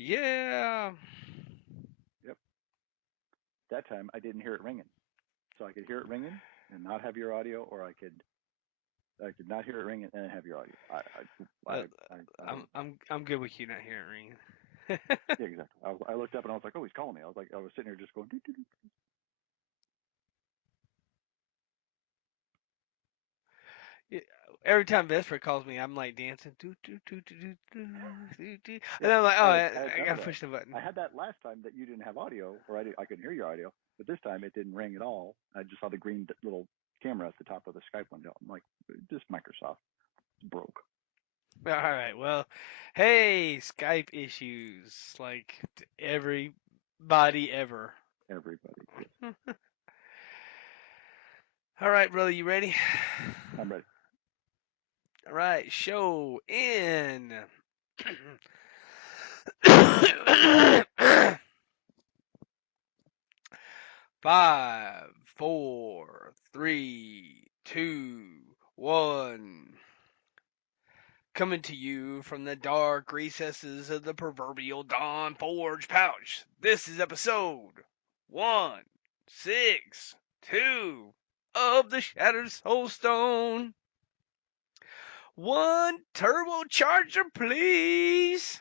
Yeah. Yep. That time I didn't hear it ringing, so I could hear it ringing and not have your audio, or I could not hear it ringing and have your audio. Uh, I I'm good with you not hearing it Yeah, exactly. I looked up and I was like, oh, he's calling me. I was sitting here just going, doo, doo, doo. ringing. Every time Vesper calls me, I'm like dancing, do do do do do do do do, and Yeah, I'm like, oh, I had I none of gotta that. push the button. I had that last time that you didn't have audio, or I couldn't hear your audio, but this time it didn't ring at all. I just saw the green little camera at the top of the Skype window. I'm like, this Microsoft broke. All right, well, hey, Skype issues like everybody ever. Everybody, yes. All right, brother, you ready? I'm ready. All right, show in. 5, 4, 3, 2, 1. Coming to you from the dark recesses of the proverbial Dawn Forge pouch. This is episode 162 of the Shattered Soulstone. One turbocharger, please.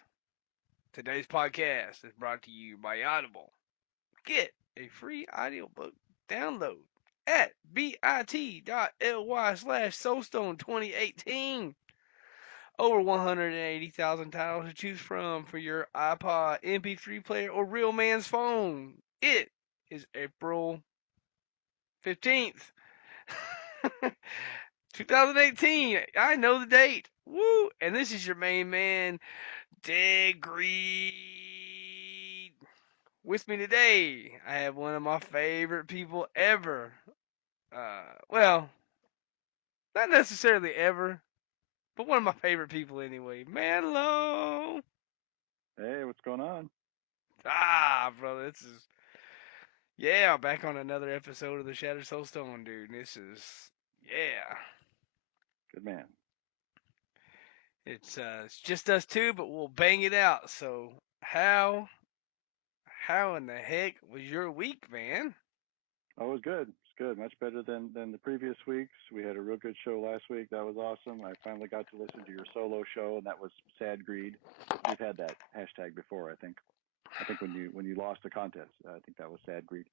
Today's podcast is brought to you by Audible. Get a free audiobook download at bit.ly slash soulstone2018. Over 180,000 titles to choose from for your iPod, MP3 player, or real man's phone. It is April 15th, 2018. I know the date. Woo! And this is your main man, Dead Greed. With me today, I have one of my favorite people ever. Well, not necessarily ever, but one of my favorite people anyway. Manlow. Hey, what's going on? Ah, brother, this is yeah, back on another episode of the Shattered Soulstone, dude. This is yeah. Good man. It's just us two, but we'll bang it out. So how in the heck was your week, man? Oh, it was good. It's good. Much better than the previous weeks. We had a real good show last week. That was awesome. I finally got to listen to your solo show, and that was Sad Greed. We've had that hashtag before, I think. I think when you lost the contest, I think that was Sad Greed.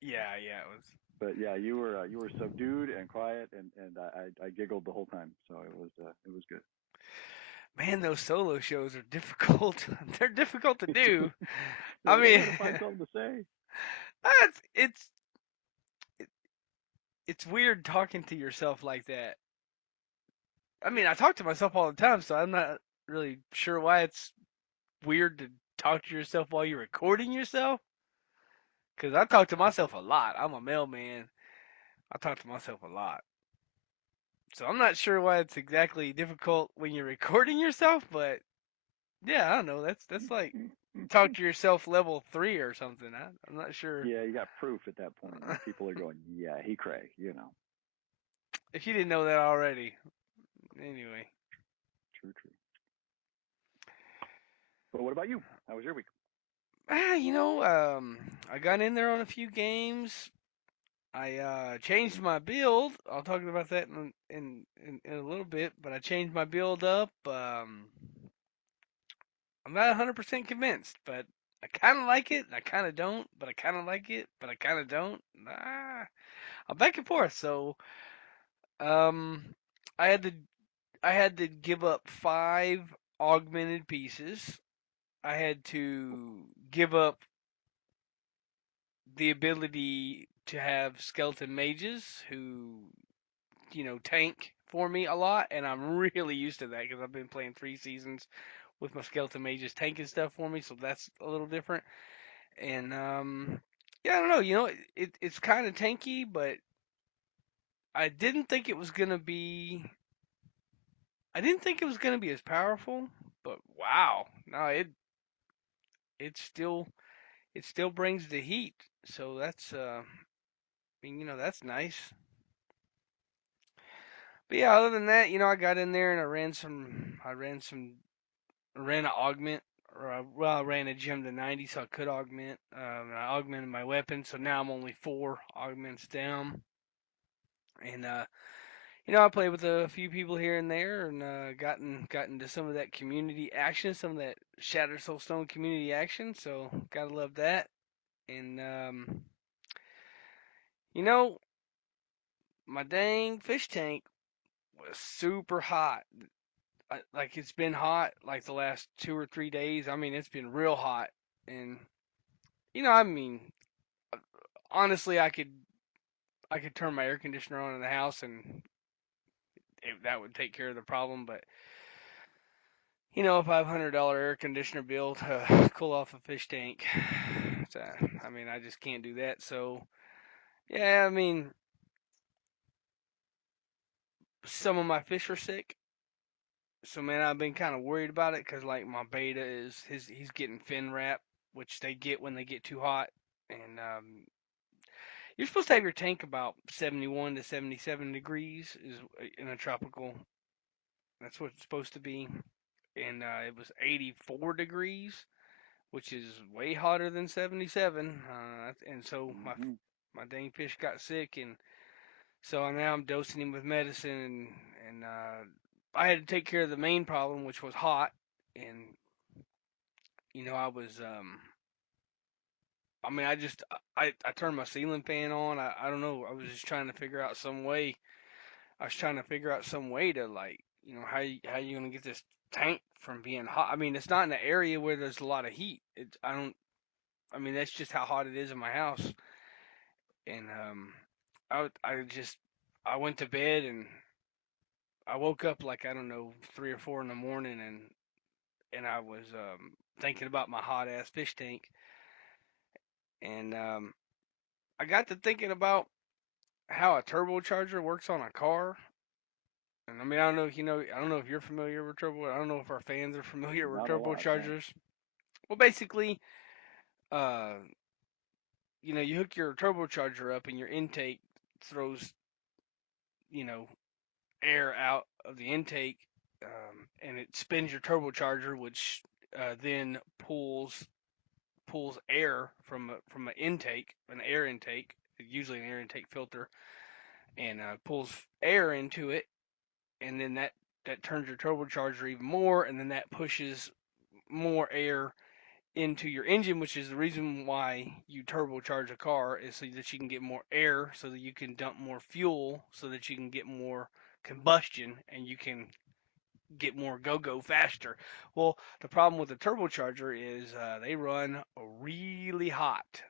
Yeah, yeah, it was. But yeah, you were subdued and quiet, and I giggled the whole time. So it was good. Man, those solo shows are difficult. They're difficult to do. You're I like, I mean, gotta find something to say. it's it's it's weird talking to yourself like that. I mean, I talk to myself all the time, so I'm not really sure why it's weird to talk to yourself while you're recording yourself. Because I talk to myself a lot. I'm a mailman. I talk to myself a lot. So I'm not sure why it's exactly difficult when you're recording yourself, but yeah, I don't know. That's like talk to yourself level 3 or something. I'm not sure. Yeah, you got proof at that point. Like people are going, yeah, he Craig, you know. If you didn't know that already. Anyway. True, true. But what about you? How was your week? I got in there on a few games. I changed my build. I'll talk about that in a little bit, but I changed my build up. I'm not 100% convinced, but I kind of like it. I kind of don't, but I kind of like it, but I kind of don't. I'm back and forth. So, um, I had to I had to give up 5 augmented pieces. I had to give up the ability to have skeleton mages who, tank for me a lot, and I'm really used to that because I've been playing 3 seasons with my skeleton mages tanking stuff for me, so that's a little different. And yeah, I don't know. It's kind of tanky, but I didn't think it was gonna be. I didn't think it was gonna be as powerful, but wow, no, it still it still brings the heat. So that's I mean, that's nice. But yeah, other than that, I got in there and I ran an augment Well, I ran a gym to 90, so I could augment. I augmented my weapon, so now I'm only 4 augments down. And I played with a few people here and there, and gotten to some of that community action, some of that Shattered Soulstone community action. So gotta love that. And you know, my dang fish tank was super hot. Like it's been hot like the last 2 or 3 days. I mean, it's been real hot, and I mean, honestly, I could turn my air conditioner on in the house, and that would take care of the problem. But a $500 air conditioner bill to cool off a fish tank, so, I mean, I just can't do that. So yeah, I mean, some of my fish are sick. So man, I've been kind of worried about it because like my beta he's getting fin wrap, which they get when they get too hot, and you're supposed to have your tank about 71 to 77 degrees is in a tropical. That's what it's supposed to be, and it was 84 degrees, which is way hotter than 77. And so my Hmm. my dang fish got sick, and so now I'm dosing him with medicine, and I had to take care of the main problem, which was hot, and I was I mean, I turned my ceiling fan on. I don't know. I was just trying to figure out some way. I was trying to figure out some way to like, how you gonna get this tank from being hot. I mean, it's not in an area where there's a lot of heat. I don't. I mean, that's just how hot it is in my house. And I went to bed and I woke up like I don't know 3 or 4 in the morning, and I was thinking about my hot ass fish tank, and I got to thinking about how a turbocharger works on a car. And I mean, I don't know if you know. I don't know if you're familiar with turbo. I don't know if our fans are familiar with Not a lot, no. turbochargers. Well, basically, uh, you hook your turbocharger up, and your intake throws, you know, air out of the intake, and it spins your turbocharger, which then pulls air from an intake, an air intake, usually an air intake filter, and pulls air into it, and then that turns your turbocharger even more, and then that pushes more air into your engine, which is the reason why you turbocharge a car is so that you can get more air, so that you can dump more fuel, so that you can get more combustion, and you can get more go faster. Well, the problem with the turbocharger is they run really hot.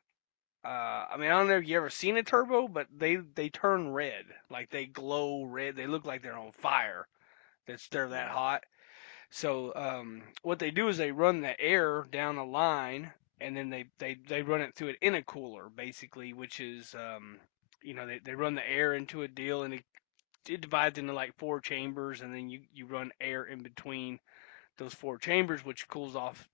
I mean, I don't know if you ever seen a turbo, but they turn red, like they glow red. They look like they're on fire. They're that Yeah. hot. So what they do is they run the air down a line, and then they run it through an intercooler, basically, which is they run the air into a deal, and it divides into like 4 chambers, and then you run air in between those 4 chambers, which cools off.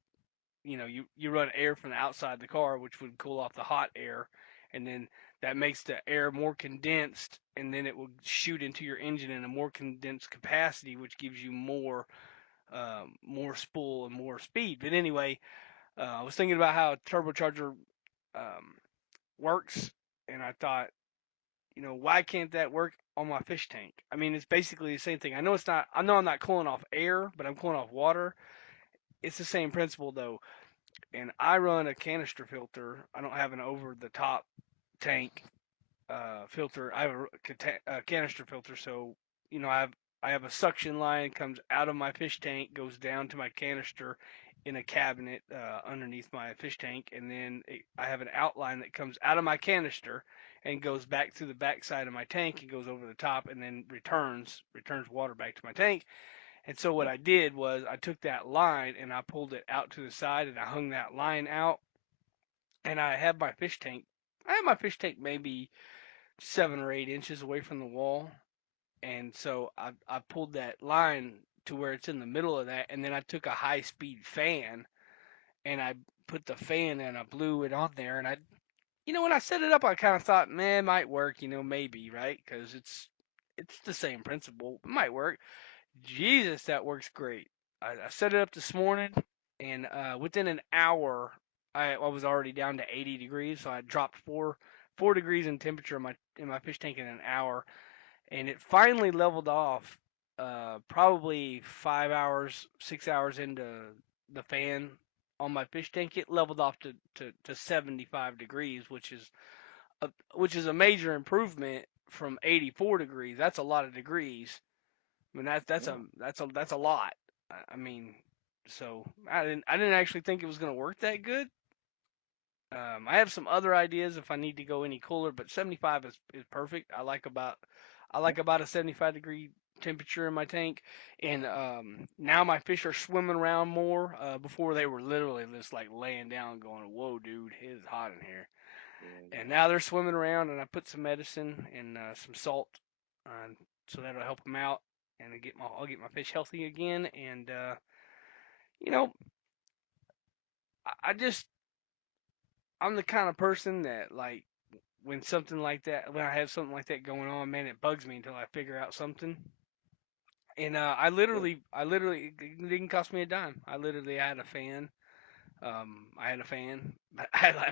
You run air from the outside the car, which would cool off the hot air, and then that makes the air more condensed, and then it will shoot into your engine in a more condensed capacity, which gives you more spool and more speed. But anyway, I was thinking about how a turbocharger um, works, and I thought, why can't that work on my fish tank? I mean, it's basically the same thing. I know it's not. I know I'm not cooling off air, but I'm cooling off water. It's the same principle though. And I run a canister filter. I don't have an over the top tank filter. I have a canister filter, so I have a suction line that comes out of my fish tank, goes down to my canister in a cabinet underneath my fish tank, and then I have an outline that comes out of my canister and goes back through the back side of my tank and goes over the top, and then returns water back to my tank. And so what Yep. I did was I took that line and I pulled it out to the side and I hung that line out, and I had my fish tank maybe 7 or 8 inches away from the wall, and so I pulled that line to where it's in the middle of that, and then I took a high speed fan and I put the fan and I blew it on there, and when I set it up, I kind of thought, man, it might work, maybe, right? Because it's the same principle, it might work. Jesus, that works great. I set it up this morning, and within an hour, I was already down to 80 degrees. So I dropped four degrees in temperature in my fish tank in an hour, and it finally leveled off. Probably 5 hours, 6 hours into the fan on my fish tank, it leveled off to 75 degrees, which is a major improvement from 84 degrees. That's a lot of degrees. I mean Yeah. that's a lot. I mean, so I didn't actually think it was going to work that good. I have some other ideas if I need to go any cooler, but 75 is perfect. I Yeah. like about a 75-degree temperature in my tank, and now my fish are swimming around more. Before they were literally just like laying down, going, "Whoa, dude, it's hot in here." Yeah. And Yeah. now they're swimming around, and I put some medicine and some salt, so that'll help them out, and I'll get my fish healthy again. And you know, I just I'm the kind of person that like when I have something like that going on, man, it bugs me until I figure out something. And Sure. it didn't cost me a dime. I had a fan. I had a fan.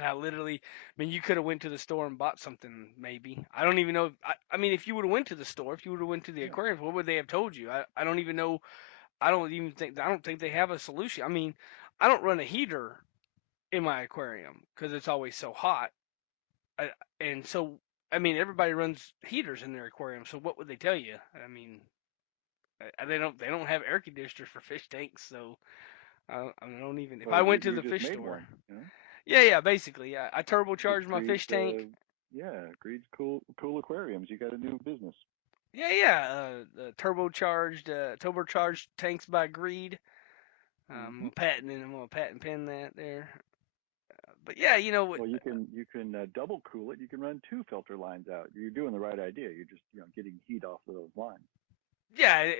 I literally, I mean, you could have went to the store and bought something. Maybe I don't even know. I mean, if you would have went to the store, if you would have went to the Yeah. aquarium, what would they have told you? I don't even know. I don't think they have a solution. I mean, I don't run a heater in my aquarium because it's always so hot. I, and so, I mean, everybody runs heaters in their aquarium. So what would they tell you? I mean, they don't have air conditioners for fish tanks. So I don't even. If Well, I went to you the just fish made store, one. You know. yeah, basically, I Just turbocharged my Greed's. fish tank. Yeah. Greed's cool aquariums. You got a new business. The turbocharged tanks by Greed. Hmm. I'm gonna patent pen that there. But yeah, you know, Well, you can double cool it. You can run two filter lines out. You're doing the right idea. You're just getting heat off of those lines. yeah,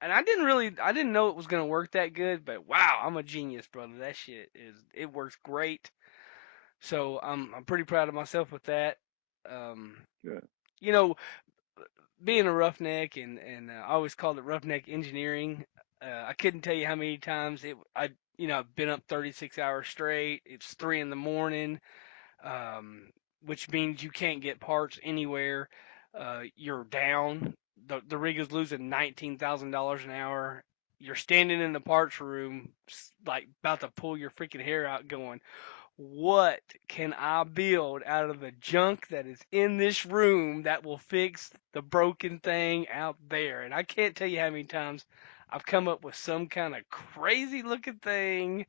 and I didn't know it was gonna work that good, but wow, I'm a genius, brother. That shit it works great. So I'm pretty proud of myself with that. Um, Good. you know, being a roughneck and I always called it roughneck engineering. I couldn't tell you how many times I've been up 36 hours straight. It's 3 in the morning, um, which means you can't get parts anywhere. You're down. The rig is losing $19,000 an hour. You're standing in the parts room, like about to pull your freaking hair out, going, "What can I build out of the junk that is in this room that will fix the broken thing out there?" And I can't tell you how many times I've come up with some kind of crazy looking thing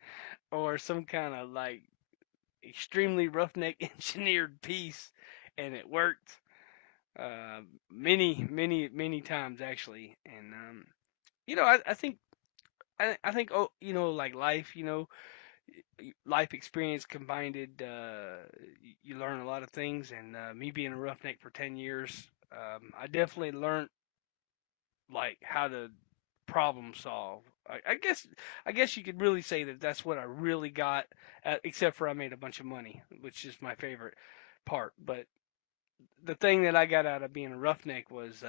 or some kind of like extremely roughneck engineered piece, and it worked many times actually. And I think I think like life, life experience combined, you learn a lot of things. And me being a roughneck for 10 years, I definitely learned like how to problem solve. I guess you could really say that that's what I really got, except for I made a bunch of money, which is my favorite part. But the thing that I got out of being a roughneck was,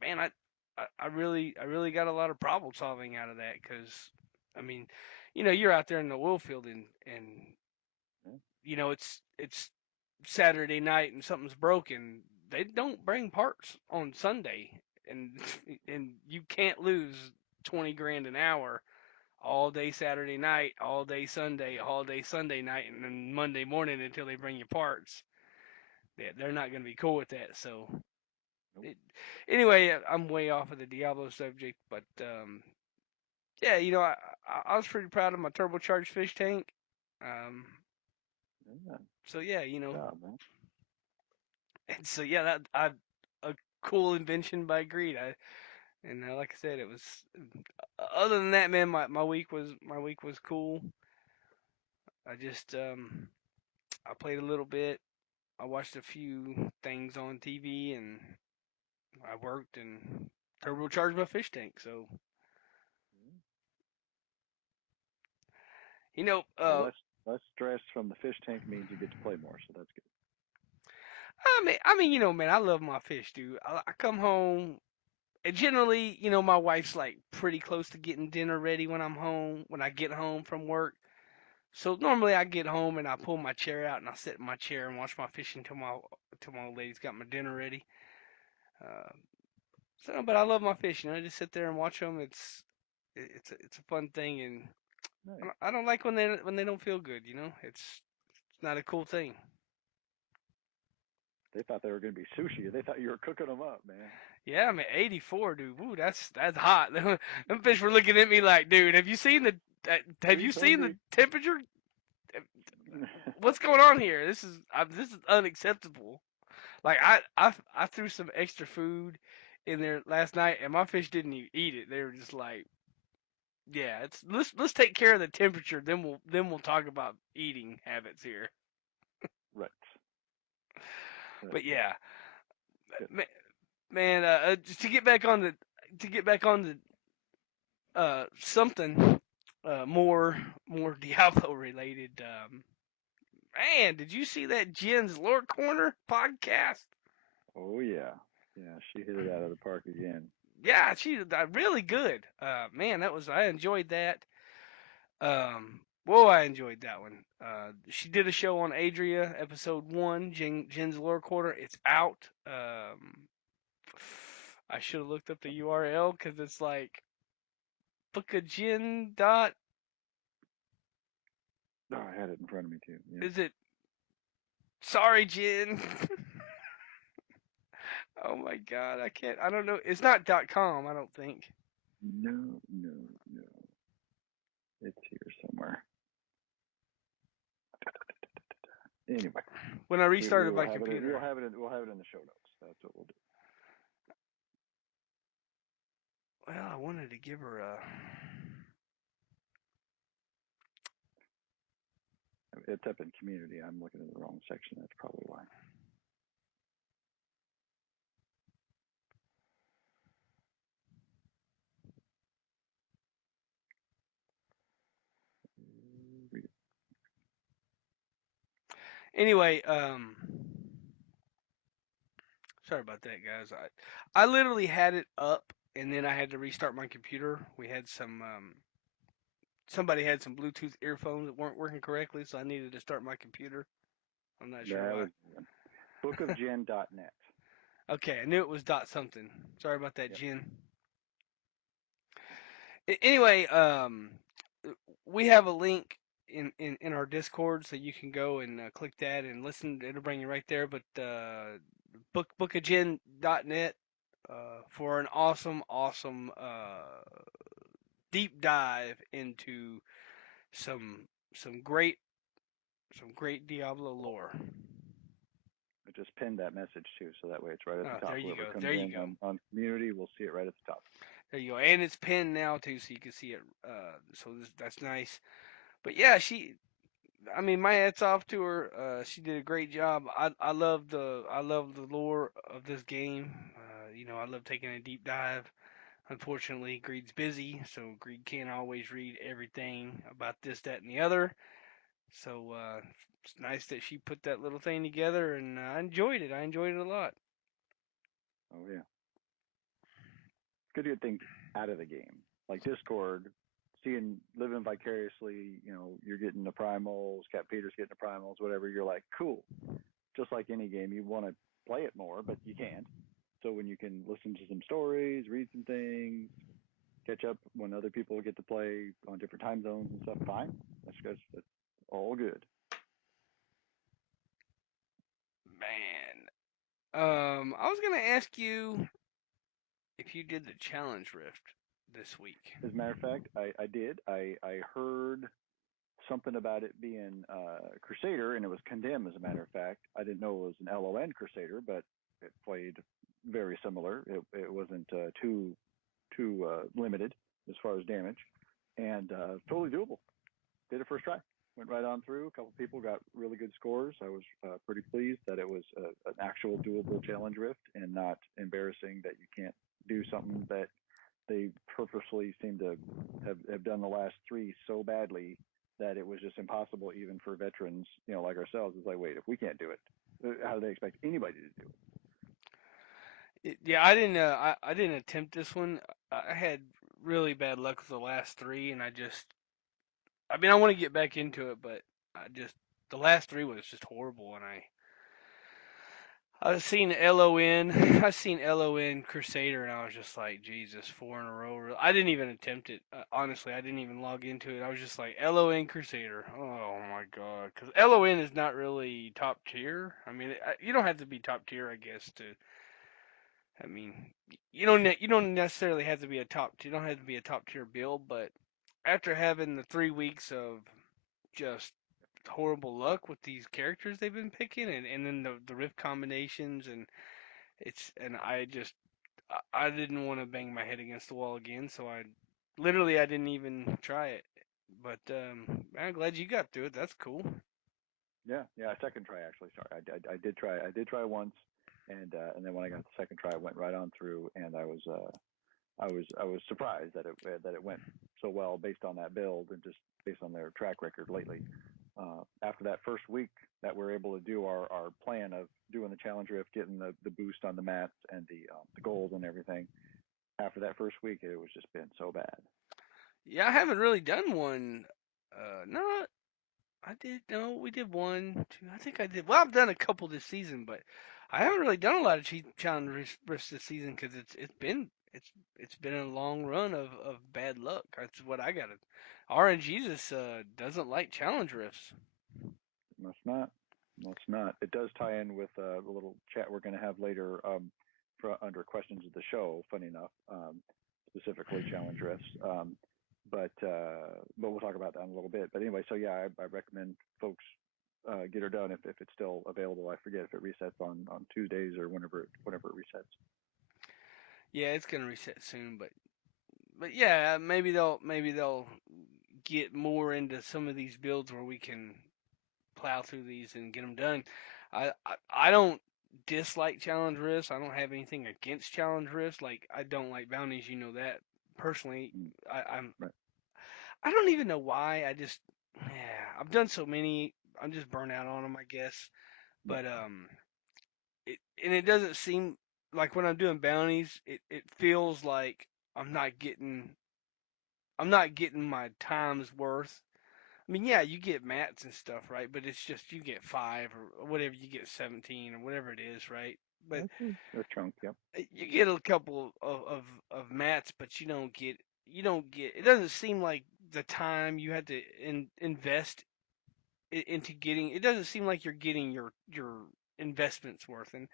man, I really got a lot of problem solving out of that. Because, I mean, you're out there in the oil field, and Yeah. it's Saturday night and something's broken. They don't bring parts on Sunday, and and you can't lose 20 grand an hour all day Saturday night, all day Sunday night, and then Monday morning until they bring you parts. They're not going to be cool with that. So Nope. it, anyway, I'm way off of the Diablo subject, but yeah, I was pretty proud of my turbocharged fish tank. Um, Yeah. so yeah, Good job, man. and so yeah, that a cool invention by Greed. And like I said, it was. Other than that, man, my week was cool. I just I played a little bit. I watched a few things on TV, and I worked and turbocharged my fish tank. So you know, So less stress from the fish tank means you get to play more. So that's good. man, I love my fish, dude. I come home. And generally, my wife's like pretty close to getting dinner ready when I'm home, when I get home from work. So normally I get home and I pull my chair out and I sit in my chair and watch my fishing till my old lady's got my dinner ready. Uh, but I love my fish. I just sit there and watch them. It's a fun thing, and Nice. I don't like when they don't feel good. It's not a cool thing. They thought they were going to be sushi. They thought you were cooking them up, man. Yeah, I'm at 84, dude. Ooh, that's hot. Them fish were looking at me like, dude, have you seen the 370. temperature? What's going on here? This is unacceptable. Like I threw some extra food in there last night, and my fish didn't even eat it. They were just like, yeah, let's take care of the temperature, then we'll talk about eating habits here. Right. Right. But Right. yeah, Good. man, just to get back on the something more Diablo related. Man, did you see that Jen's Lore Corner podcast? Oh yeah. Yeah. She hit it out of the park again. Yeah, she's really good. Man, I enjoyed that. Whoa, I enjoyed that one. She did a show on Adria, episode one, Jen's Lore Corner. It's out. I should have looked up the URL because it's like bookagin dot. Oh, I had it in front of me too. Yeah. Is it? Sorry, Jen. Oh my God, I can't. I don't know. It's not .com. I don't think. No. No. No. It's here somewhere. Anyway, When I we restarted will my have it. We'll computer. have it. We'll have it in the show notes. That's what we'll do. Well, I wanted to give her a. It's up in community. I'm looking at the wrong section. That's probably why. Anyway, sorry about that, guys. I literally had it up, and then I had to restart my computer. We had somebody had some Bluetooth earphones that weren't working correctly, so I needed to start my computer. I'm not sure That why. was bookofgen.net. Okay, I knew it was dot something. Sorry about that, Yep. Jen. Anyway, we have a link in our Discord, so you can go and click that and listen. It'll bring you right there. But bookagin.net for an awesome deep dive into some some great some great Diablo lore. I just pinned that message too, so that way it's right at the Oh, top. there you Whoever go. comes There you in go. on community will see it right at the top. There you go. And it's pinned now too, so you can see it. That's nice. But yeah, I mean, my hats off to her. She did a great job. I love the lore of this game. I love taking a deep dive. Unfortunately, Greed's busy, so Greed can't always read everything about this, that, and the other. So it's nice that she put that little thing together, and I enjoyed it. I enjoyed it a lot. Oh yeah, it's good to get things out of the game, like Discord. Seeing living vicariously, you're getting the primals, Cat Peter's getting the primals, whatever. You're like, cool. Just like any game, you want to play it more, but you can't. So when you can listen to some stories, read some things, catch up when other people get to play on different time zones and stuff, fine. That's all good. Man, I was gonna ask you if you did the challenge rift this week. As a matter of fact, I did. I heard something about it being Crusader, and it was Condemn. As a matter of fact, I didn't know it was an LON Crusader, but it played very similar. It wasn't too limited as far as damage, and totally doable. Did it first try. Went right on through. A couple people got really good scores. I was pretty pleased that it was an actual doable challenge rift and not embarrassing that you can't do something that they purposely seem to have done the last three so badly that it was just impossible even for veterans, like ourselves. It's like, wait, if we can't do it, how do they expect anybody to do it? Yeah, I didn't attempt this one. I had really bad luck with the last three, and I mean, I want to get back into it, but I just the last three was just horrible, and I've seen LON, I've seen LON Crusader, and I was just like, Jesus, four in a row. I didn't even attempt it. Honestly, I didn't even log into it. I was just like, LON Crusader. Oh my God, because LON is not really top tier. I mean, you don't have to be top tier, I guess, to. I mean, you don't necessarily have to be a top. You don't have to be a top tier build, but after having the 3 weeks of just horrible luck with these characters they've been picking, and then the rift combinations, and I just I didn't want to bang my head against the wall again, so I didn't even try it. But I'm glad you got through it. That's cool. Yeah, yeah, second try actually. Sorry, I did try once, and then when I got the second try, I went right on through, and I was surprised that it went so well based on that build and just based on their track record lately. After that first week that we're able to do our plan of doing the challenge rift, getting the boost on the mats and the gold and everything. After that first week, it was just been so bad. Yeah, I haven't really done one. No, I did. No, we did one, two. I think I did. Well, I've done a couple this season, but I haven't really done a lot of challenge risks this season because it's been a long run of bad luck. That's what I got. RNGesus doesn't like challenge rifts. Must not. Must not. It does tie in with the little chat we're going to have later for under questions of the show. Funny enough, specifically challenge rifts. But we'll talk about that in a little bit. But anyway, so yeah, I recommend folks get her done if it's still available. I forget if it resets on Tuesdays or whenever it resets. Yeah, it's gonna reset soon, but yeah, maybe they'll get more into some of these builds where we can plow through these and get them done. I don't dislike challenge risks. I don't have anything against challenge risks. Like I don't like bounties, you know that. Personally, Mm, I'm right, I don't even know why. Yeah, I've done so many. I'm just burnt out on them, I guess. right. But it doesn't seem like when I'm doing bounties, it feels like I'm not getting I'm not getting my time's worth. I mean, yeah, you get mats and stuff, right? But it's just you get five or whatever, you get 17 or whatever it is, right? But That's a chunk. Yep. you get a couple of mats, but you don't get. It doesn't seem like the time you had to invest into getting. It doesn't seem like you're getting your investments worth, and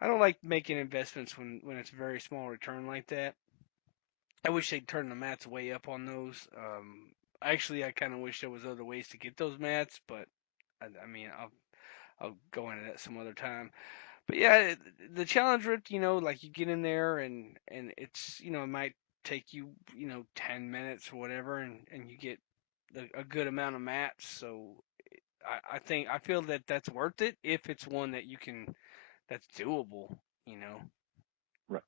I don't like making investments when it's very small return like that. I wish they'd turn the mats way up on those. Actually, I kind of wish there was other ways to get those mats, but I mean, I'll go into that some other time. But yeah, the challenge rift, like you get in there and it's it might take you 10 minutes or whatever, and you get a good amount of mats. So I feel that that's worth it if it's one that you can that's doable. You know. Right.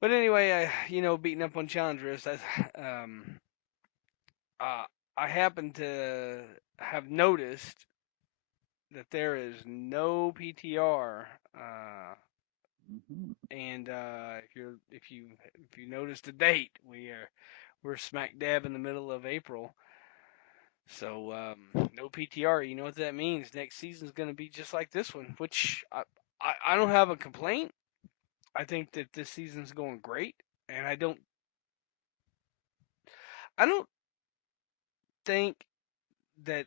But anyway, beating up on challenge rifts, uh, I happen to have noticed that there is no PTR. Mm-hmm. And if you notice the date, we're smack dab in the middle of April. So no PTR. You know what that means? Next season's going to be just like this one, which I don't have a complaint. I think that this season's going great, and I don't think that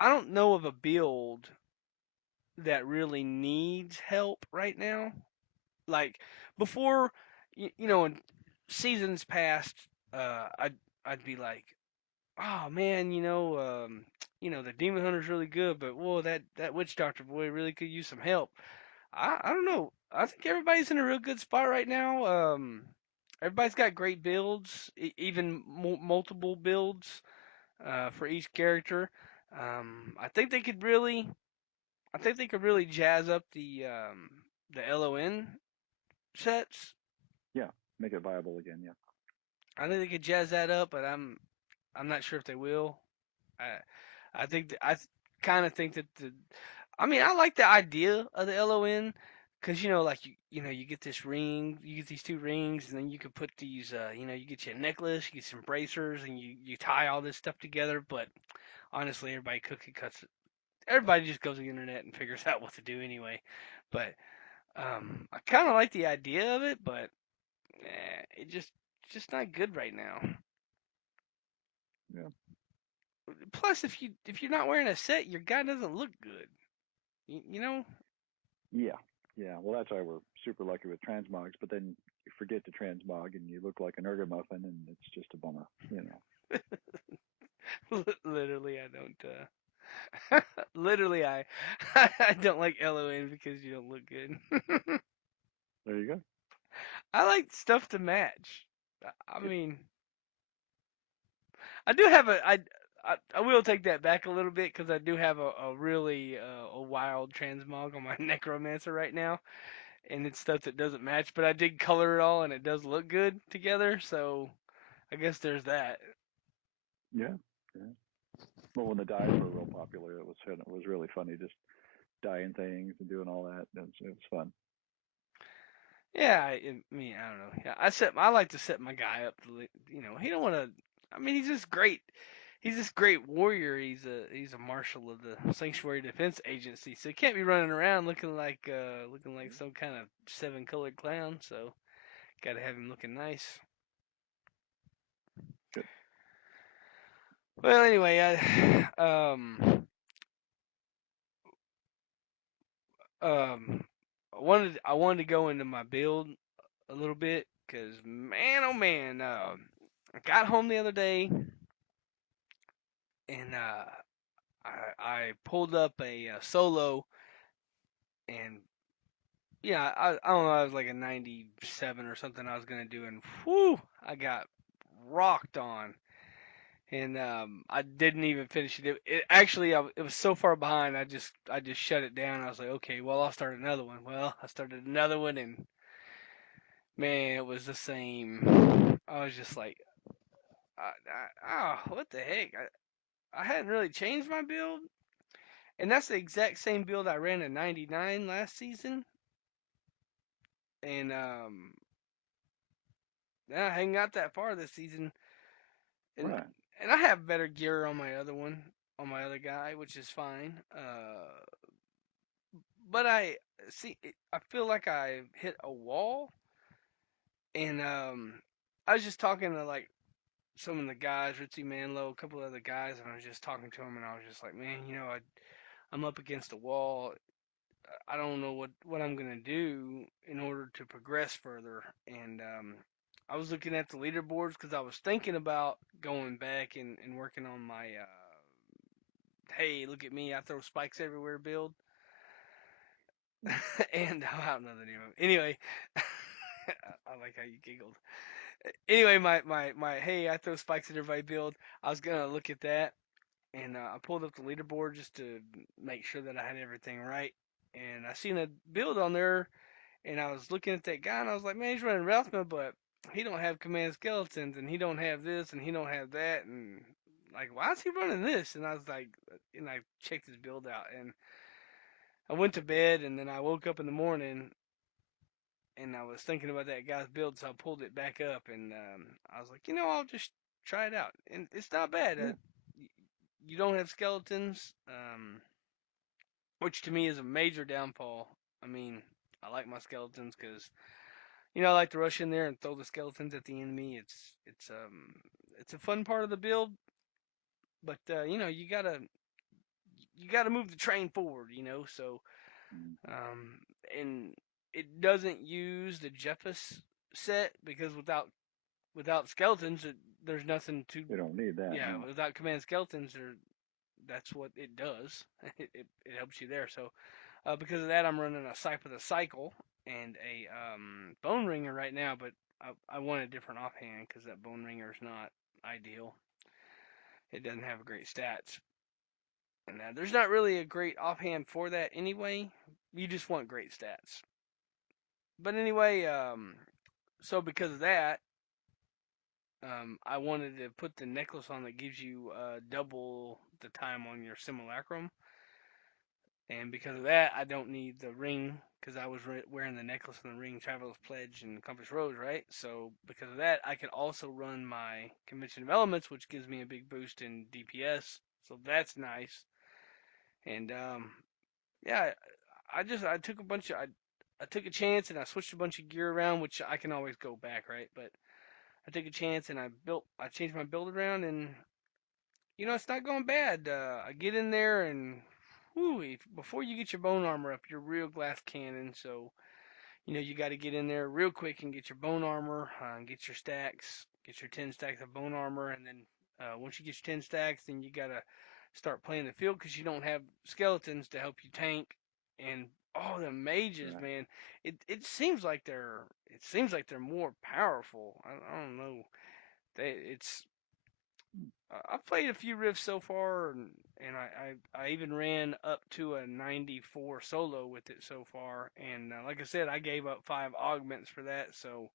I don't know of a build that really needs help right now. Like before, in seasons past, I'd be like, oh man, the demon hunter's really good, but whoa, that witch doctor boy really could use some help. I don't know. I think everybody's in a real good spot right now. Everybody's got great builds, even multiple builds for each character. I think they could really jazz up the LON sets. Yeah. Make it viable again. Yeah. I think they could jazz that up, but I'm not sure if they will. I I kind of think that I mean, I like the idea of the LON because like you get this ring, you get these two rings, and then you could put these, you get you a necklace, you get some bracers, and you tie all this stuff together. But honestly, everybody cookie cuts. Everybody just goes to the internet and figures out what to do anyway. But I kind of like the idea of it, but it's just not good right now. Yeah. Plus, if you're not wearing a set, your guy doesn't look good. You know? Yeah. Yeah. Well, that's why we're super lucky with transmogs. But then you forget to transmog and you look like an muffin, and it's just a bummer. You know. Literally, I don't. Literally, I don't like LON because you don't look good. There you go. I like stuff to match. I Yep. mean, I do have I will take that back a little bit because I do have a really a wild transmog on my necromancer right now, and it's stuff that doesn't match. But I did color it all, and it does look good together. So I guess there's that. Yeah. Yeah. Well, when the dyes were real popular, it was really funny just dyeing things and doing all that. It was fun. Yeah, I mean, I don't know. Yeah, I like to set my guy up. He don't want to. I mean, he's just great. He's this great warrior. He's a marshal of the Sanctuary Defense Agency, so he can't be running around looking like some kind of seven colored clown. So got to have him looking nice. Good. Well, anyway, um, I wanted to go into my build a little bit because man, oh man, I got home the other day and I pulled up a solo, and yeah, I don't know, I was like a 97 or something I was gonna do, and whew, I got rocked on, and I didn't even finish it. It actually, it was so far behind, I just shut it down. I was like, okay, well, I'll start another one. Well, I started another one, and man, it was the same. I was just like, what the heck? I hadn't really changed my build. And that's the exact same build I ran in 99 last season. And I hadn't got that far this season. And Right. and I have better gear on my other one, on my other guy, which is fine. But I feel like I hit a wall. And I was just talking to like some of the guys, Ritzy Manlow, a couple other guys, and I was just talking to them, and I was just like, man, I'm up against a wall. I don't know what I'm gonna do in order to progress further. And I was looking at the leaderboards because I was thinking about going back and working on my hey, look at me, I throw spikes everywhere build. And I don't know the name of it. Anyway, I like how you giggled. Anyway, my hey, I throw spikes at everybody build. I was gonna look at that, and I pulled up the leaderboard just to make sure that I had everything right. And I seen a build on there. And I was looking at that guy, and I was like, man, he's running Ralphma, but he don't have command skeletons, and he don't have this, and he don't have that, and like, why is he running this? And I was like, and I checked his build out, and I went to bed, and then I woke up in the morning, and I was thinking about that guy's build, so I pulled it back up, and I was like, I'll just try it out, and it's not bad. Yeah. You don't have skeletons, which to me is a major downfall. I mean, I like my skeletons because I like to rush in there and throw the skeletons at the enemy. It's a fun part of the build, but you gotta move the train forward. So Mm-hmm. um, and it doesn't use the Jeffus set because without skeletons, there's nothing to. You don't need that. Yeah, No. without command skeletons, that's what it does. It helps you there. So because of that, I'm running a Sight of the Cycle and a Bone Ringer right now, but I want a different offhand because that Bone Ringer is not ideal. It doesn't have great stats. And there's not really a great offhand for that anyway. You just want great stats. But anyway, so because of that, I wanted to put the necklace on that gives you double the time on your simulacrum. And because of that, I don't need the ring because I was wearing the necklace and the ring, Traveler's Pledge, and Compass Rose, right? So because of that, I could also run my Convention of Elements, which gives me a big boost in DPS. So that's nice. And yeah, I took a bunch of I took a chance and I switched a bunch of gear around, which I can always go back, right? But I took a chance and I changed my build around, and it's not going bad. I get in there and whoo, before you get your bone armor up, you're real glass cannon. So you got to get in there real quick and get your bone armor, get your stacks, get your 10 stacks of bone armor, and then once you get your 10 stacks, then you got to start playing the field because you don't have skeletons to help you tank. And oh, the mages, Right. man, it seems like they're more powerful. I don't know. It's I've played a few rifts so far, and I even ran up to a 94 solo with it so far. And like I said, I gave up 5 augments for that. So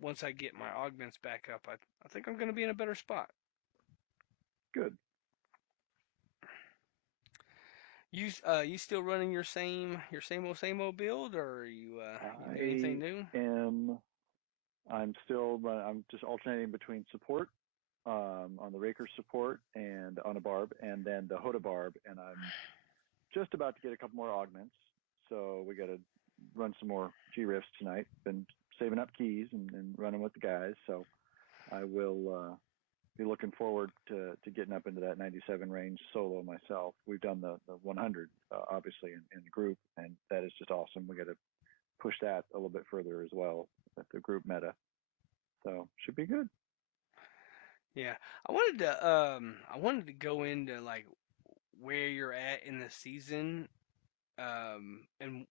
once I get my augments back up, I think I'm going to be in a better spot. Good. You still running your same old build, or you doing anything I new? am. I'm just alternating between support on the Raker support and on a barb, and then the Hoda barb, and I'm just about to get a couple more augments. So we got to run some more G rifts tonight. Been saving up keys and running with the guys. So I will be looking forward to getting up into that 97 range solo myself. We've done the 100 obviously in the group, and that is just awesome. We got to push that a little bit further as well with the group meta. So should be good. Yeah, I wanted to go into like where you're at in the season, and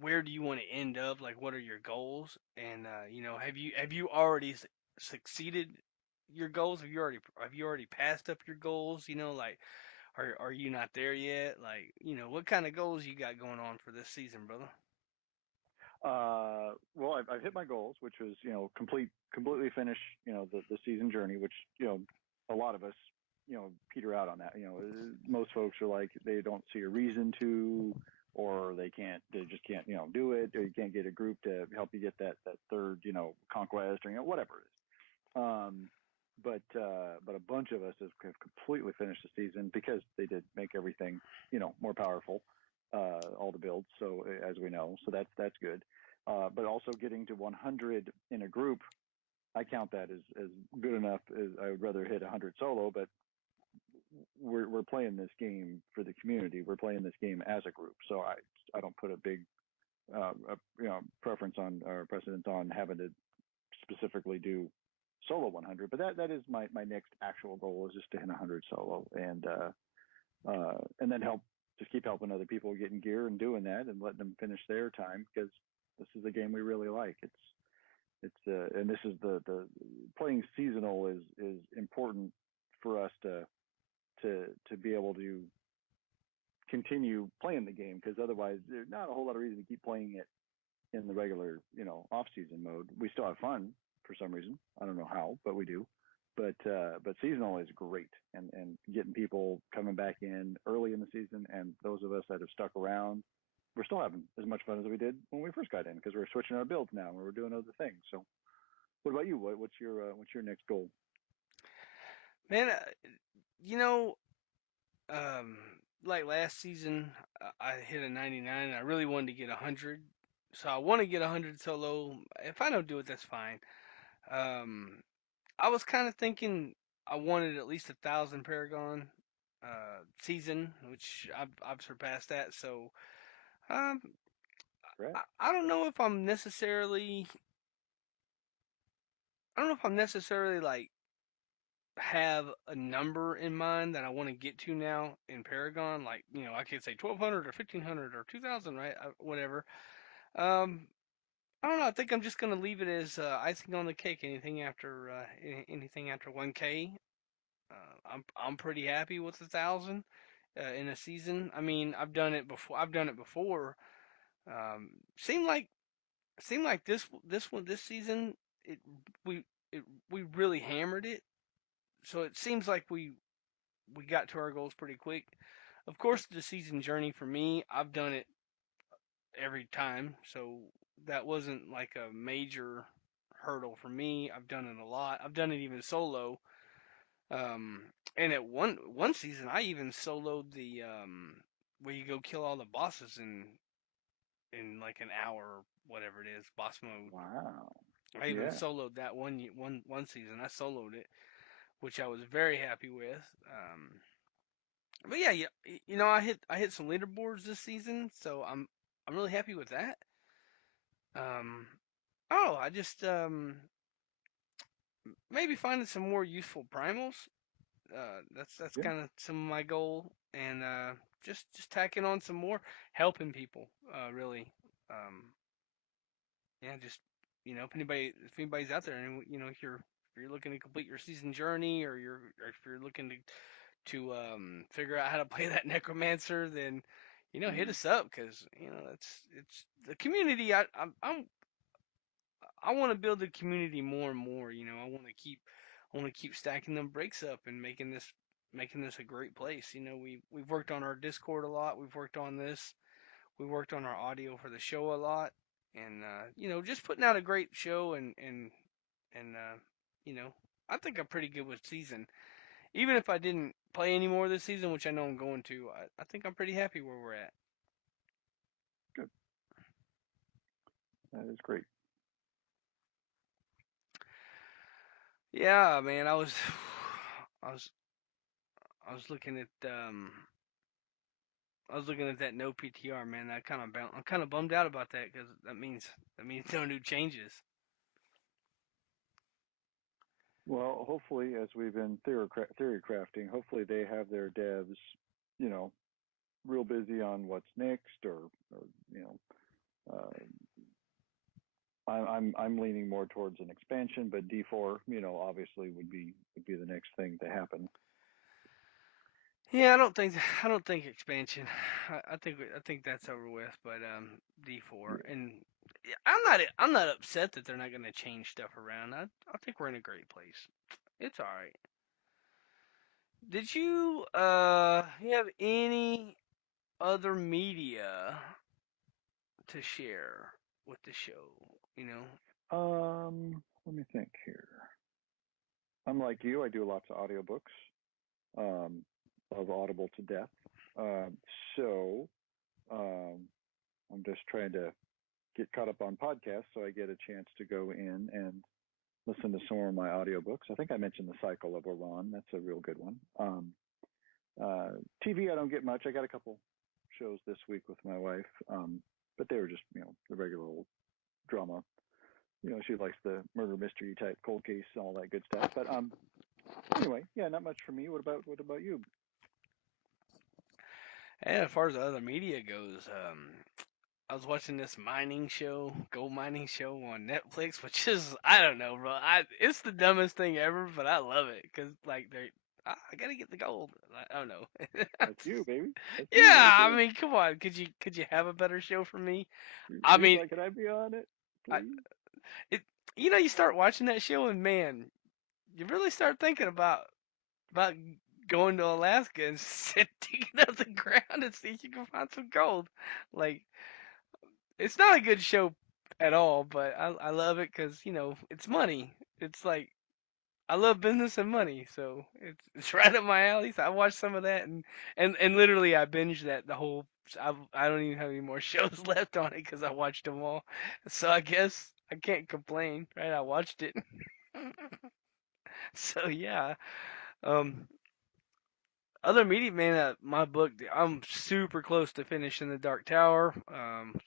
where do you want to end up? Like, what are your goals? And have you already succeeded your goals? Have you already passed up your goals? Like, are you not there yet? Like, what kind of goals you got going on for this season, brother? Well, I've hit my goals, which was completely finish the season journey, which a lot of us peter out on that. Most folks are like they don't see a reason to, or they just can't do it, or you can't get a group to help you get that third conquest or whatever it is. Um, but a bunch of us have completely finished the season because they did make everything more powerful, all the builds. So as we know, so that's good. But also getting to 100 in a group, I count that as good enough. As I would rather hit 100 solo, but we're playing this game for the community. We're playing this game as a group. So I don't put a big preference on or precedence on having to specifically do solo 100, but that is my next actual goal is just to hit 100 solo and then just keep helping other people getting gear and doing that and letting them finish their time because this is a game we really like. And this is the playing seasonal is important for us to be able to continue playing the game because otherwise there's not a whole lot of reason to keep playing it in the regular, off season mode. We still have fun for some reason. I don't know how, but we do. But seasonal is great, and getting people coming back in early in the season, and those of us that have stuck around, we're still having as much fun as we did when we first got in because we're switching our builds now and we're doing other things. So, what about you? What's your next goal? Man, you know, um, like last season, I hit a 99. And I really wanted to get 100, so I want to get 100 solo. If I don't do it, that's fine. Um, I was kind of thinking I wanted at least 1,000 Paragon season, which I've surpassed that. So um, Right. I don't know if I'm necessarily like have a number in mind that I want to get to now in Paragon. Like I could say 1,200 or 1,500 or 2,000, right? Whatever. Um, I don't know. I think I'm just gonna leave it as icing on the cake. Anything after 1K. I'm pretty happy with 1,000 in a season. I mean, I've done it before. Um, seemed like seemed like this season it we we really hammered it. So it seems like we got to our goals pretty quick. Of course, the season journey for me, I've done it every time, so that wasn't like a major hurdle for me. I've done it a lot. I've done it even solo. Um, and at one season, I even soloed the where you go kill all the bosses in like an hour, or whatever it is, boss mode. Wow. I even Yeah. soloed that one season. I soloed it, which I was very happy with. But yeah, I hit some leaderboards this season, so I'm really happy with that. Um, oh, I just maybe finding some more useful primals. That's Yeah. kind of some of my goal, and just tacking on some more, helping people. Really, um, yeah, just if anybody's out there, and if you're looking to complete your season journey, or if you're looking to figure out how to play that necromancer, then hit Mm. us up, because it's the community. I want to build the community more and more. I want to keep stacking them breaks up and making this a great place. We've worked on our Discord a lot. We've worked on this. We worked on our audio for the show a lot, and just putting out a great show, and I think I'm pretty good with season. Even if I didn't play any more this season, which I know I'm going to, I think I'm pretty happy where we're at. Good. That is great. Yeah, man, I was, I was looking at, I was looking at that no PTR, man. I'm kind of bummed out about that, because that means no new changes. Well, hopefully, as we've been theory crafting, hopefully they have their devs, you know, real busy on what's next, or you know, I'm leaning more towards an expansion, but D4, obviously would be the next thing to happen. Yeah, I don't think expansion. I think that's over with. But D4, Yeah. and yeah, I'm not upset that they're not going to change stuff around. I think we're in a great place. It's all right. Did you have any other media to share with the show? You know? Let me think here. Unlike you, I do lots of audiobooks. Of Audible to death. Um, so um, I'm just trying to get caught up on podcasts so I get a chance to go in and listen to some of my audiobooks. I think I mentioned The Cycle of Orion. That's a real good one. Uh, TV, I don't get much. I got a couple shows this week with my wife, but they were just, the regular old drama. She likes the murder mystery type cold case and all that good stuff. But anyway, yeah, not much for me. What about you? And as far as other media goes, I was watching this gold mining show on Netflix, which is, I don't know, bro. It's the dumbest thing ever, but I love it, because like I gotta get the gold. I don't know. That's you, baby. That's you right Yeah, I there. mean, come on. Could you have a better show for me? I He's mean, like, can I be on it, I please? it you start watching that show, and man, you really start thinking about going to Alaska and digging up the ground and see if you can find some gold. Like, it's not a good show at all, but I love it because it's money. It's like, I love business and money, so it's right up my alley. So I watched some of that, and literally I binged that the whole. I don't even have any more shows left on it because I watched them all. So I guess I can't complain, right? I watched it. So yeah. Um, Other media, man, my book, I'm super close to finishing the Dark Tower.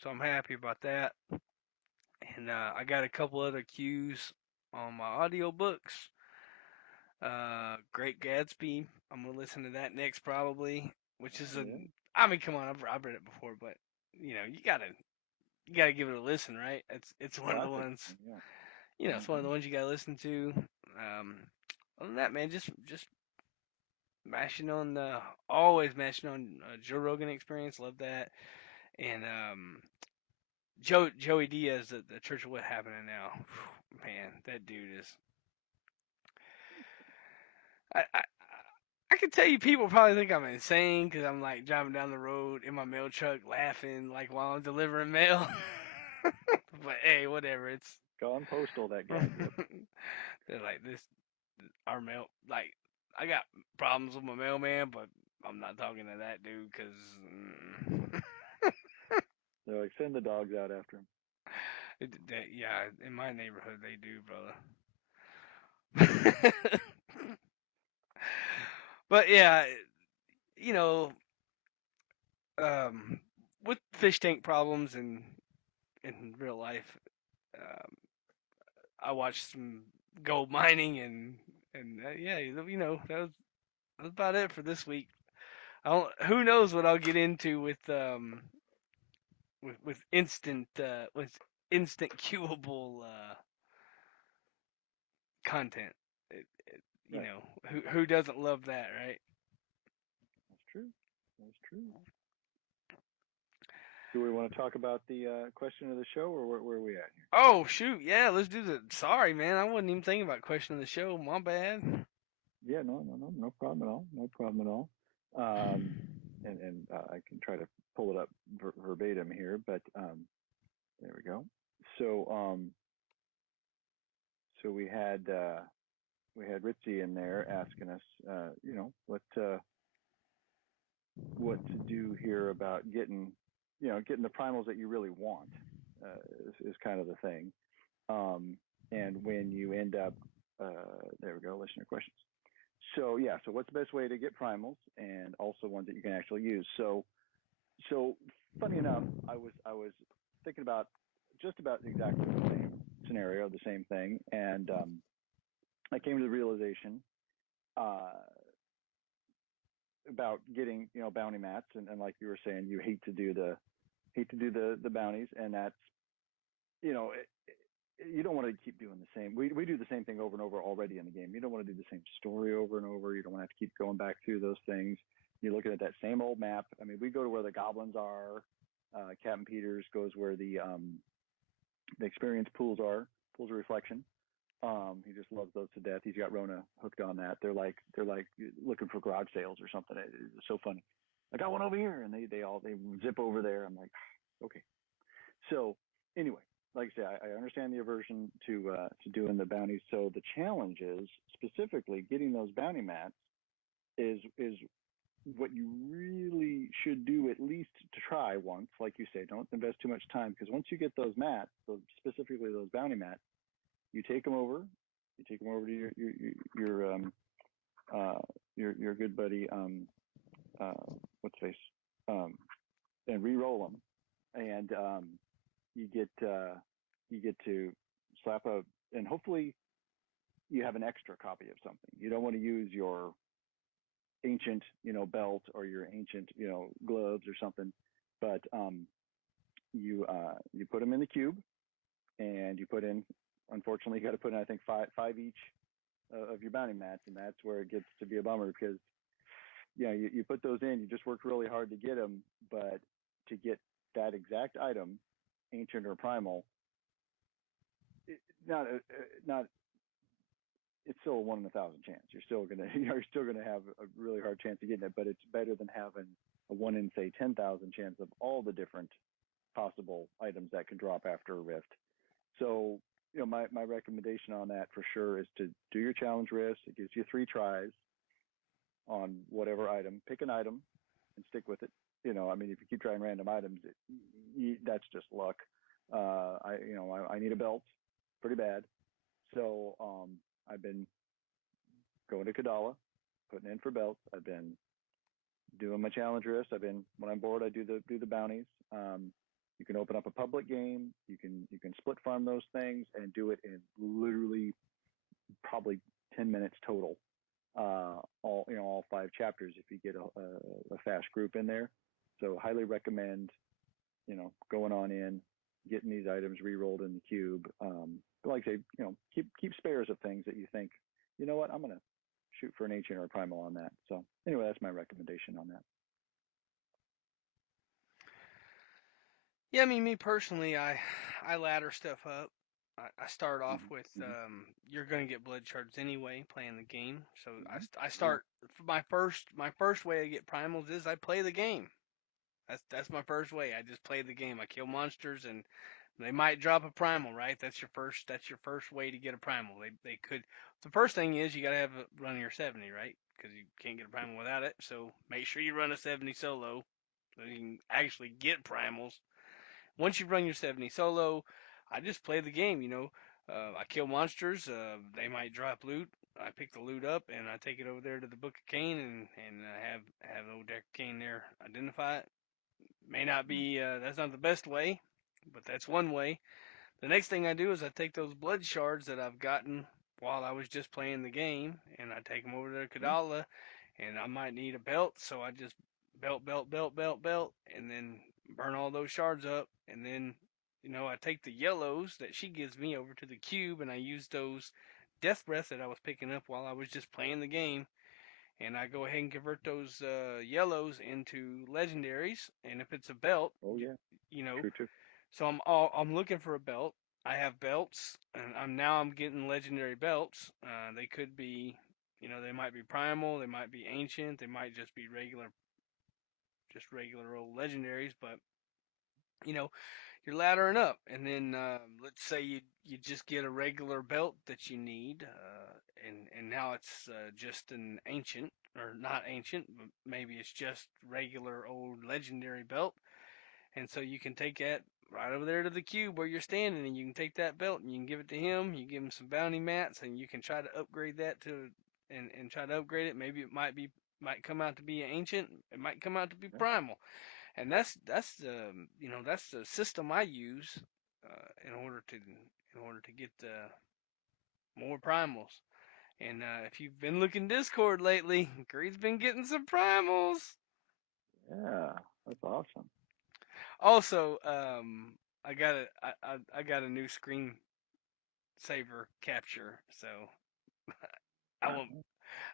So I'm happy about that. And I got a couple other cues on my audiobooks. Great Gatsby. I'm gonna listen to that next probably, which is Yeah, I mean, come on, I've read it before, but you gotta give it a listen, right? It's one of the classic. ones, Yeah. it's one of Hmm. the ones you gotta listen to. Um, Other than that, man, just mashing on the always mashing on Joe Rogan Experience. Love that. And Joey Diaz, the Church of What Happening Now. Man, that dude is. I can tell you people probably think I'm insane because I'm like driving down the road in my mail truck laughing like while I'm delivering mail. But hey, whatever. It's Gone postal, that gag. Yep. they're like this our mail like I got problems with my mailman, but I'm not talking to that dude because They're like, send the dogs out after him. yeah, in my neighborhood they do, brother. But yeah, you know, um, with fish tank problems in real life, um, I watched some gold mining and yeah, that was about it for this week. I don't, who knows what I'll get into with instant queuable content. You Right. know, who doesn't love that, right? That's true. That's true. Do we want to talk about the question of the show, or where are we at here? Oh shoot, yeah, let's do the. Sorry, man, I wasn't even thinking about question of the show. My bad. Yeah, no problem at all. No problem at all. Um, and I can try to pull it up verbatim here, but there we go. So so we had Ritzy in there asking us, what to do here about getting the primals that you really want, is kind of the thing. And when you end up, there we go, listener questions. So yeah, so what's the best way to get primals, and also ones that you can actually use? So funny enough, I was thinking about just about exactly the same scenario, the same thing, and I came to the realization uh, about getting bounty mats, and like you were saying, you hate to do the bounties, and that's you know it, you don't want to keep doing the same. We do the same thing over and over already in the game. You don't want to do the same story over and over. You don't want to have to keep going back through those things. You're looking at that same old map. I mean, we go to where the goblins are. Captain Peters goes where the experience pools of reflection. He just loves those to death. He's got Rona hooked on that. They're like looking for garage sales or something. It's so funny. I got one over here, and they zip over there. I'm like, okay. So anyway, like I say, I understand the aversion to doing the bounties. So the challenge is specifically getting those bounty mats is what you really should do, at least to try once. Like you say, don't invest too much time, because once you get those mats, specifically those bounty mats, you take them over. You take them over to uh, your good buddy, uh, what's face, um, and re-roll them, and you get uh, you get to slap a, and hopefully you have an extra copy of something. You don't want to use your ancient belt, or your ancient gloves or something, but you put them in the cube, and you put in, unfortunately you got to put in, I think, five each of your bounty mats, and that's where it gets to be a bummer, because you put those in, you just worked really hard to get them, but to get that exact item, ancient or primal, it, not it's still a 1 in 1,000 chance. You're still gonna have a really hard chance of getting it, but it's better than having a 1 in, say, 10,000 chance of all the different possible items that could drop after a rift. So my recommendation on that for sure is to do your challenge risk. It gives you 3 tries on whatever item. Pick an item and stick with it. I mean, if you keep trying random items, that's just luck. I need a belt pretty bad, so I've been going to Kadala, putting in for belts. I've been doing my challenge list. When I'm bored, I do the bounties. You can open up a public game. You can split farm those things and do it in literally probably 10 minutes total. All 5 chapters if you get a fast group in there. So highly recommend going on in, getting these items re-rolled in the cube. But like I say, keep spares of things that you think, you know what, I'm gonna shoot for an ancient or a primal on that. So anyway, that's my recommendation on that. Yeah, I mean, me personally, I ladder stuff up. I start off Mm-hmm. with Mm-hmm. you're gonna get blood shards anyway playing the game. So Mm-hmm. I Oh yeah. start my first way to get primals is I play the game. That's my first way. I just play the game. I kill monsters and they might drop a primal, right? That's your first way to get a primal. They could. The first thing is you gotta have a run your 70, right? Because you can't get a primal without it. So make sure you run a 70 solo so you can actually get primals. Once you run your 70 solo, I just play the game. I kill monsters. They might drop loot. I pick the loot up and I take it over there to the Book of Cain and have the old deck of Cain there. Identify it. May not Mm-hmm. be. That's not the best way, but that's one way. The next thing I do is I take those blood shards that I've gotten while I was just playing the game, and I take them over to Yeah. Kadala, and I might need a belt, so I just belt, belt, belt, belt, belt, and then burn all those shards up, and then I take the yellows that she gives me over to the cube, and I use those death breaths that I was picking up while I was just playing the game, and I go ahead and convert those yellows into legendaries, and if it's a belt, Oh yeah. you know, True too. so I'm looking for a belt. I have belts, and I'm getting legendary belts. They could be, they might be primal, they might be ancient, they might just be regular old legendaries. But you know, you're laddering up, and then let's say you just get a regular belt that you need, and now it's just an ancient or not ancient, but maybe it's just regular old legendary belt. And so you can take that right over there to the cube where you're standing, and you can take that belt and you can give it to him. You give him some bounty mats, and you can try to upgrade that to, and try to upgrade it. Maybe it might come out to be ancient. It might come out to be Yeah. primal, and that's the system I use in order to get more primals. And if you've been looking Discord lately, Greed's been getting some primals. Yeah. That's awesome. Also, I got a new screen saver capture, so I won't. Uh-huh.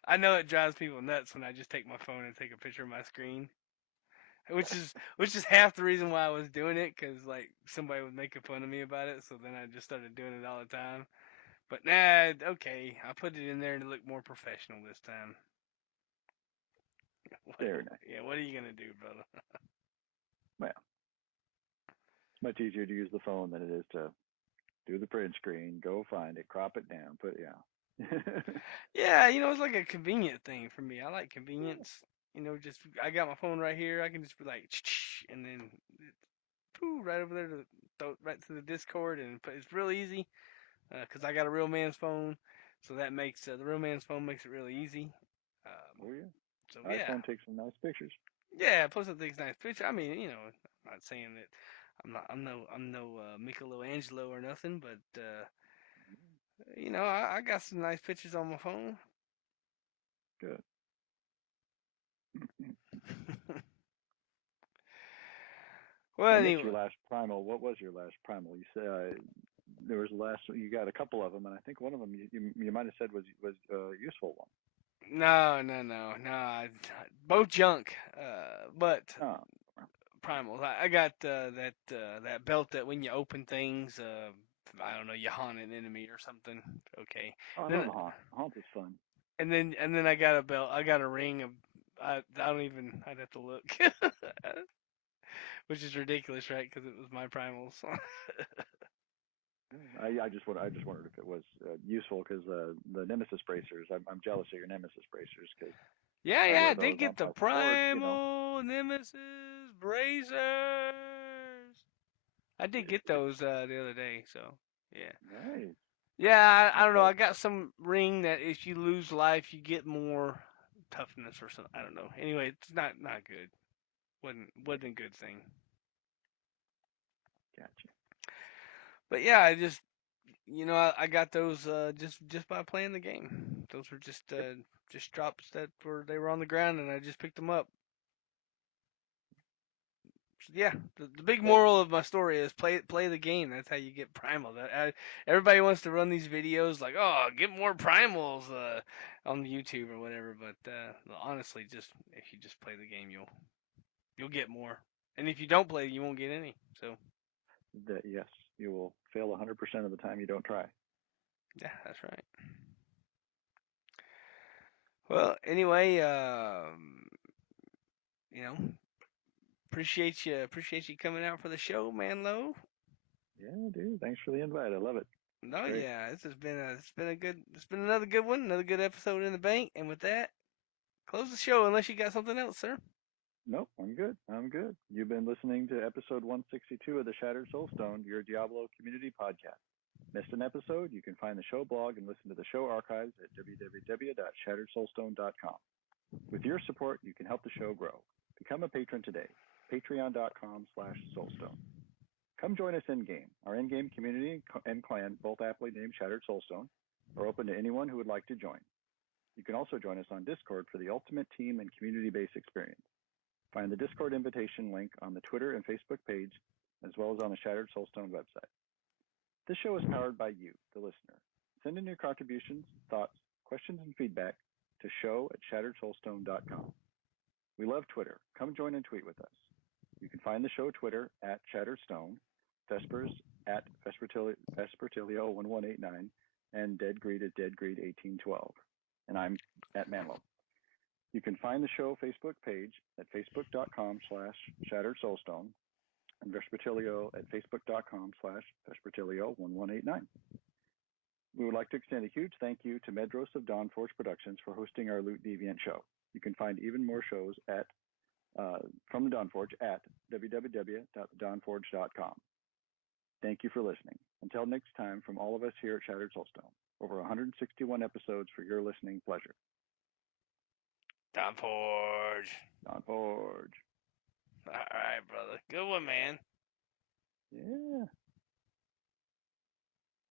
I know it drives people nuts when I just take my phone and take a picture of my screen, which is half the reason why I was doing it, because like somebody was making fun of me about it, so then I just started doing it all the time. But nah, okay, I put it in there to look more professional this time. What, Very nice. yeah, what are you gonna do, brother? Well, it's much easier to use the phone than it is to do the print screen, go find it, crop it down, put yeah. Yeah, it's like a convenient thing for me. I like convenience. Just I got my phone right here. I can just be like, and then right over there right to the Discord, and it's real easy because I got a real man's phone, so that makes the real man's phone makes it really easy. Um, Oh yeah. so yeah, iPhone takes some nice pictures. yeah. Plus it takes nice picture. I mean, I'm not saying that I'm no Michelangelo or nothing, but I got some nice pictures on my phone. Good. Well, I missed anyway, your last primal. What was your last primal? You said there was last. You got a couple of them, and I think one of them you might have said was a useful one. no, no, no, no. Both junk, but Oh, primals. I got that belt that when you open things, I don't know, you haunt an enemy or something. Okay. oh, I Then love Haunt. Haunt is fun. and then I got a belt. I got a ring of. I don't even. I'd have to look, which is ridiculous, right? Because it was my primals. I just wondered if it was useful because the Nemesis bracers. I'm jealous of your Nemesis bracers because Yeah, I yeah. wear I did those on get the my sword. You know. primal nemesis bracers. I did get those the other day. So yeah. Nice. Yeah, I That's don't know. I awesome. got some ring that if you lose life, you get more toughness or something. I don't know. Anyway, it's not good. Wasn't a good thing. Gotcha. But yeah, I just I got those just by playing the game. Those were Yep. just drops that they were on the ground and I just picked them up. So yeah, the big Great. moral of my story is play the game. That's how you get primal. Everybody wants to run these videos like, oh, get more primals on YouTube or whatever. But honestly, just if you just play the game, you'll get more. And if you don't play, you won't get any. So Yes. You will fail 100% of the time you don't try. Yeah, that's right. Well, anyway, you know, appreciate you coming out for the show, Manlow. Yeah, dude. Thanks for the invite. I love it. It's No, great. yeah, it's been another good one, another good episode in the bank. And with that, close the show unless you got something else, sir. Nope, I'm good. I'm good. You've been listening to episode 162 of the Shattered Soulstone, your Diablo community podcast. Missed an episode? You can find the show blog and listen to the show archives at www.shatteredsoulstone.com. With your support, you can help the show grow. Become a patron today. Patreon.com/soulstone. Come join us in-game. Our in-game community and clan, both aptly named Shattered Soulstone, are open to anyone who would like to join. You can also join us on Discord for the ultimate team and community-based experience. Find the Discord invitation link on the Twitter and Facebook page, as well as on the Shattered Soulstone website. This show is powered by you, the listener. Send in your contributions, thoughts, questions, and feedback to show@shatteredsoulstone.com. We love Twitter. Come join and tweet with us. You can find the show Twitter at ShatteredStone, Vespers at Vespertilio1189, and Deadgreed at Deadgreed1812. And I'm at Manlow. You can find the show Facebook page at facebook.com/ShatteredSoulstone and Vespertilio at facebook.com/Vespertilio1189. We would like to extend a huge thank you to Medros of Dawnforge Productions for hosting our Loot Deviant show. You can find even more shows from the Dawnforge at www.dawnforge.com. Thank you for listening. Until next time, from all of us here at Shattered Soulstone, over 161 episodes for your listening pleasure. Don Forge. Dawnforge. All right, brother. Good one, man. Yeah.